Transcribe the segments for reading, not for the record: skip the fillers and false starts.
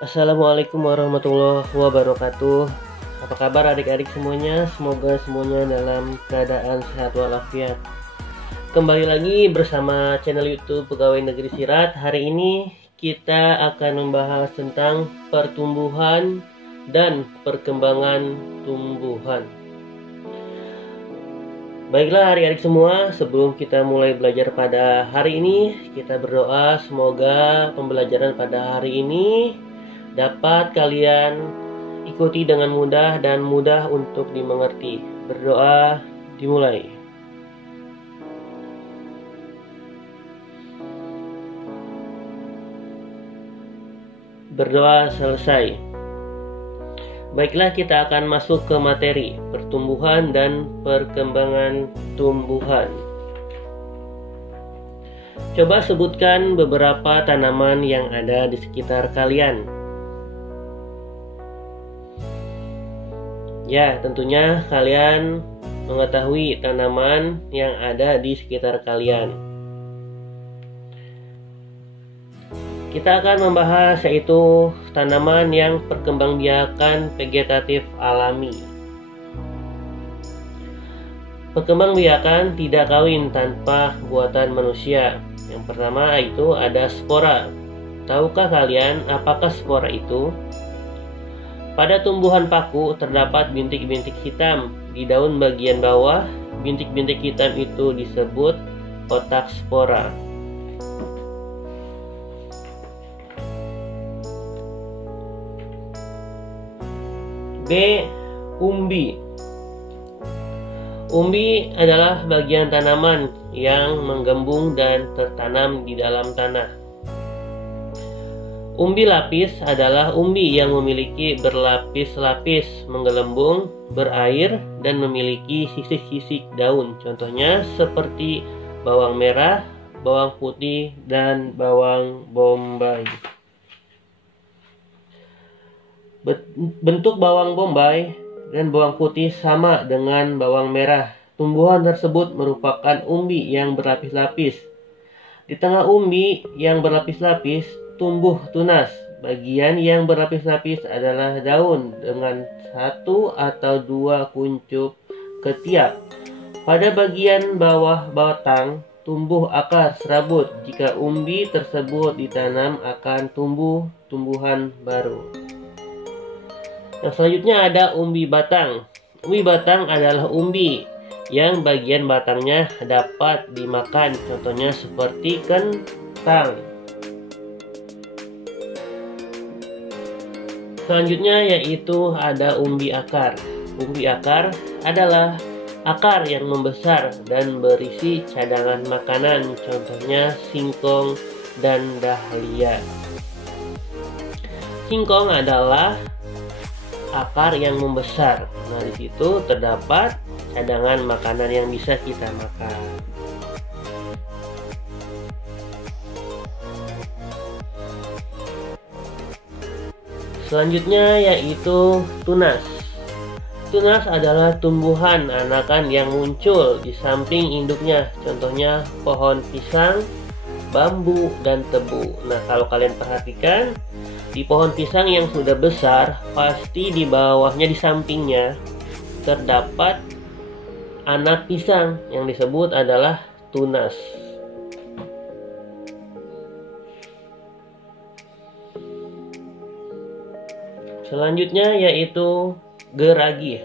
Assalamualaikum warahmatullahi wabarakatuh. Apa kabar adik-adik semuanya? Semoga semuanya dalam keadaan sehat walafiat. Kembali lagi bersama channel YouTube Pegawai Negeri Sirat. Hari ini kita akan membahas tentang pertumbuhan dan perkembangan tumbuhan. Baiklah adik-adik semua, sebelum kita mulai belajar pada hari ini, kita berdoa semoga pembelajaran pada hari ini dapat kalian ikuti dengan mudah dan mudah untuk dimengerti. Berdoa dimulai. Berdoa selesai. Baiklah, kita akan masuk ke materi pertumbuhan dan perkembangan tumbuhan. Coba sebutkan beberapa tanaman yang ada di sekitar kalian. Ya, tentunya kalian mengetahui tanaman yang ada di sekitar kalian. Kita akan membahas yaitu tanaman yang perkembangbiakan vegetatif alami. Perkembangbiakan tidak kawin tanpa buatan manusia. Yang pertama itu ada spora. Tahukah kalian apakah spora itu? Pada tumbuhan paku terdapat bintik-bintik hitam di daun bagian bawah. Bintik-bintik hitam itu disebut kotak spora. B. Umbi. Umbi adalah bagian tanaman yang menggembung dan tertanam di dalam tanah. Umbi lapis adalah umbi yang memiliki berlapis-lapis, menggelembung, berair, dan memiliki sisik-sisik daun. Contohnya seperti bawang merah, bawang putih, dan bawang bombay. Bentuk bawang bombay dan bawang putih sama dengan bawang merah. Tumbuhan tersebut merupakan umbi yang berlapis-lapis. Di tengah umbi yang berlapis-lapis tumbuh tunas. Bagian yang berlapis-lapis adalah daun dengan 1 atau 2 kuncup ketiak. Pada bagian bawah batang tumbuh akar serabut. Jika umbi tersebut ditanam akan tumbuh tumbuhan baru. Yang selanjutnya ada umbi batang. Umbi batang adalah umbi yang bagian batangnya dapat dimakan. Contohnya seperti kentang. Selanjutnya yaitu ada umbi akar. Umbi akar adalah akar yang membesar dan berisi cadangan makanan. Contohnya singkong dan dahlia. Singkong adalah akar yang membesar. Nah, di situ terdapat cadangan makanan yang bisa kita makan. Selanjutnya yaitu tunas. Tunas adalah tumbuhan anakan yang muncul di samping induknya. Contohnya pohon pisang, bambu, dan tebu. Nah, kalau kalian perhatikan di pohon pisang yang sudah besar, pasti di bawahnya, di sampingnya terdapat anak pisang yang disebut adalah tunas. Selanjutnya yaitu geragi.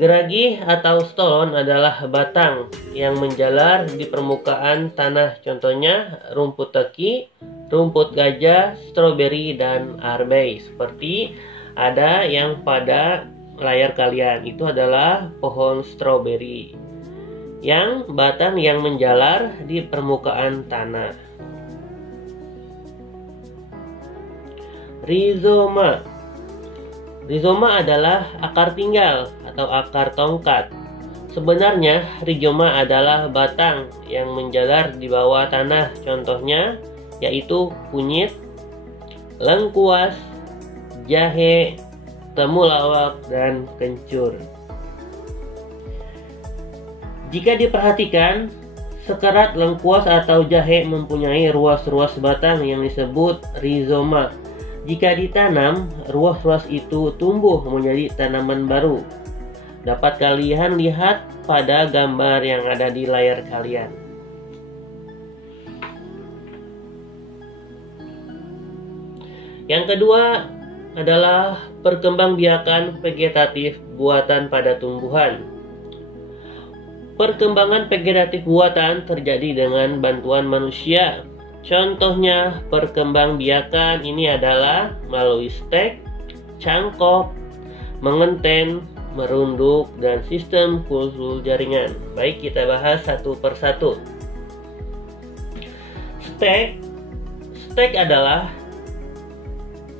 Geragi atau stolon adalah batang yang menjalar di permukaan tanah. Contohnya rumput teki, rumput gajah, stroberi, dan arbei. Seperti ada yang pada layar kalian, itu adalah pohon stroberi yang batang yang menjalar di permukaan tanah. Rizoma. Rizoma adalah akar tinggal atau akar tongkat. Sebenarnya rizoma adalah batang yang menjalar di bawah tanah. Contohnya yaitu kunyit, lengkuas, jahe, temulawak, dan kencur. Jika diperhatikan, sekerat lengkuas atau jahe mempunyai ruas-ruas batang yang disebut rizoma. Jika ditanam, ruas-ruas itu tumbuh menjadi tanaman baru. Dapat kalian lihat pada gambar yang ada di layar kalian. Yang kedua adalah perkembangbiakan vegetatif buatan pada tumbuhan. Perkembangan vegetatif buatan terjadi dengan bantuan manusia. Contohnya perkembangbiakan ini adalah melalui stek, cangkok, mengenten, merunduk, dan sistem kultur jaringan. Baik, kita bahas satu persatu. Stek adalah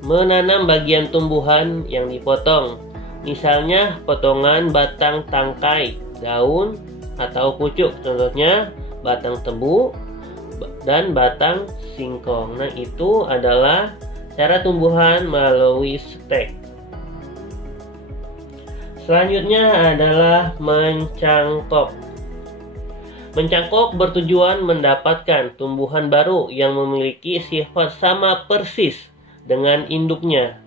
menanam bagian tumbuhan yang dipotong. Misalnya potongan batang tangkai, daun, atau pucuk. Contohnya batang tebu dan batang singkong. Nah, itu adalah cara tumbuhan melalui stek. Selanjutnya adalah mencangkok. Mencangkok bertujuan mendapatkan tumbuhan baru yang memiliki sifat sama persis dengan induknya.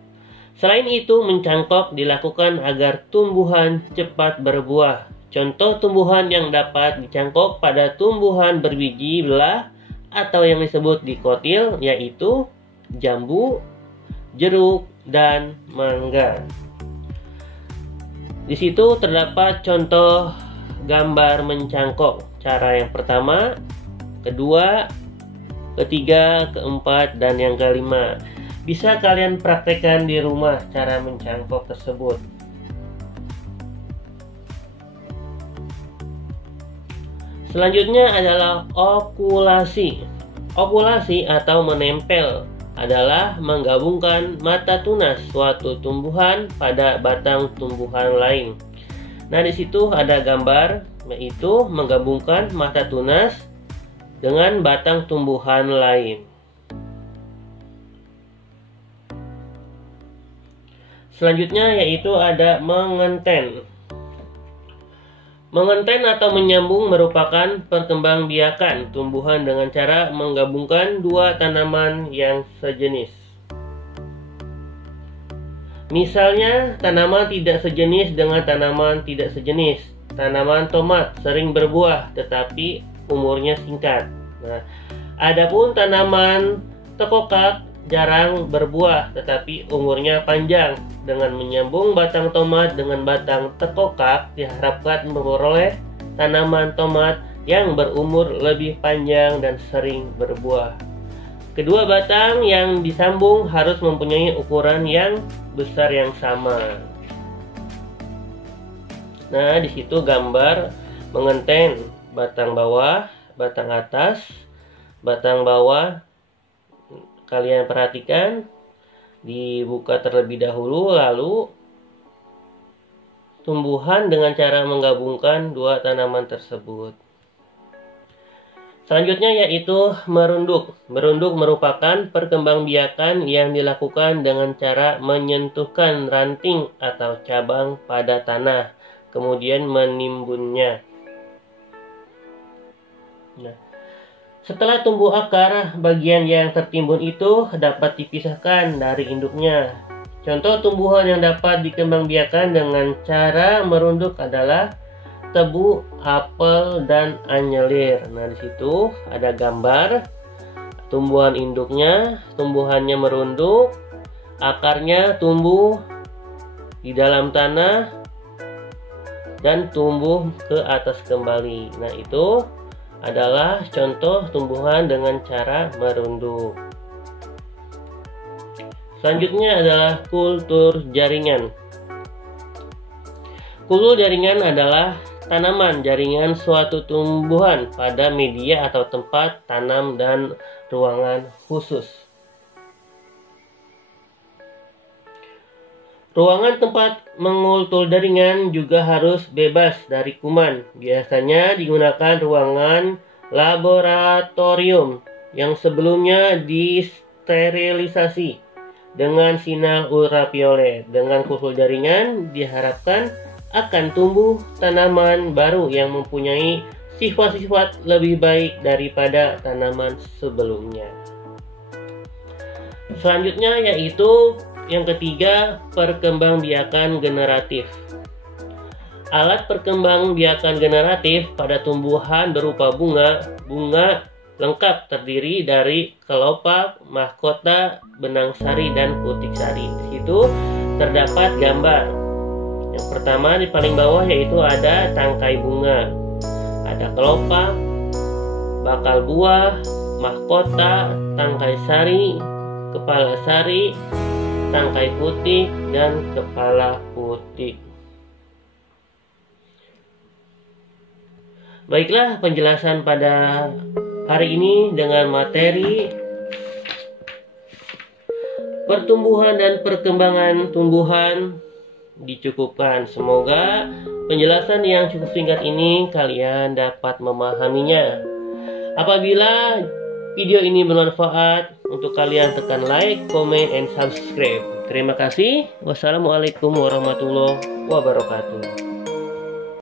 Selain itu, mencangkok dilakukan agar tumbuhan cepat berbuah. Contoh tumbuhan yang dapat dicangkok pada tumbuhan berbiji belah atau yang disebut dikotil, yaitu jambu, jeruk, dan mangga. Di situ terdapat contoh gambar mencangkok. Cara yang pertama, kedua, ketiga, keempat, dan yang kelima. Bisa kalian praktekkan di rumah cara mencangkok tersebut. Selanjutnya adalah okulasi. Okulasi atau menempel adalah menggabungkan mata tunas suatu tumbuhan pada batang tumbuhan lain. Nah, di situ ada gambar, yaitu menggabungkan mata tunas dengan batang tumbuhan lain. Selanjutnya yaitu ada mengenten. Mengenten atau menyambung merupakan perkembangbiakan tumbuhan dengan cara menggabungkan dua tanaman yang sejenis. Misalnya, tanaman tidak sejenis dengan tanaman tidak sejenis. Tanaman tomat sering berbuah tetapi umurnya singkat. Nah, adapun tanaman tekokak jarang berbuah tetapi umurnya panjang. Dengan menyambung batang tomat dengan batang tekokak diharapkan memperoleh tanaman tomat yang berumur lebih panjang dan sering berbuah. Kedua batang yang disambung harus mempunyai ukuran yang besar yang sama. Nah, di situ gambar mengenten batang bawah, batang atas, batang bawah. Kalian perhatikan, dibuka terlebih dahulu, lalu tumbuhan dengan cara menggabungkan dua tanaman tersebut. Selanjutnya yaitu merunduk. Merunduk merupakan perkembangbiakan yang dilakukan dengan cara menyentuhkan ranting atau cabang pada tanah, kemudian menimbunnya. Nah, setelah tumbuh akar, bagian yang tertimbun itu dapat dipisahkan dari induknya. Contoh tumbuhan yang dapat dikembangbiakan dengan cara merunduk adalah tebu, apel, dan anyelir. Nah, di situ ada gambar tumbuhan induknya, tumbuhannya merunduk, akarnya tumbuh di dalam tanah dan tumbuh ke atas kembali. Nah, itu adalah contoh tumbuhan dengan cara merunduk. Selanjutnya adalah kultur jaringan. Kultur jaringan adalah tanaman jaringan suatu tumbuhan pada media atau tempat tanam dan ruangan khusus. Ruangan tempat mengultur jaringan juga harus bebas dari kuman. Biasanya digunakan ruangan laboratorium yang sebelumnya disterilisasi dengan sinar ultraviolet. Dengan kultur jaringan diharapkan akan tumbuh tanaman baru yang mempunyai sifat-sifat lebih baik daripada tanaman sebelumnya. Selanjutnya yaitu yang ketiga, perkembangbiakan generatif. Alat perkembangbiakan generatif pada tumbuhan berupa bunga. Bunga lengkap terdiri dari kelopak, mahkota, benang sari, dan putik sari. Di situ terdapat gambar. Yang pertama di paling bawah yaitu ada tangkai bunga, ada kelopak, bakal buah, mahkota, tangkai sari, kepala sari, tangkai putik, dan kepala putik. Baiklah, penjelasan pada hari ini dengan materi pertumbuhan dan perkembangan tumbuhan dicukupkan. Semoga penjelasan yang cukup singkat ini kalian dapat memahaminya. Apabila video ini bermanfaat untuk kalian, tekan like, comment, and subscribe. Terima kasih. Wassalamualaikum warahmatullahi wabarakatuh.